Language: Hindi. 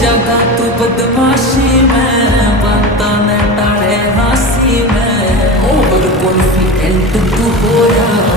जगह तू बदमाशी में बाता ने टाले हासी में ओवर कॉन्फिडेंट तू हो रहा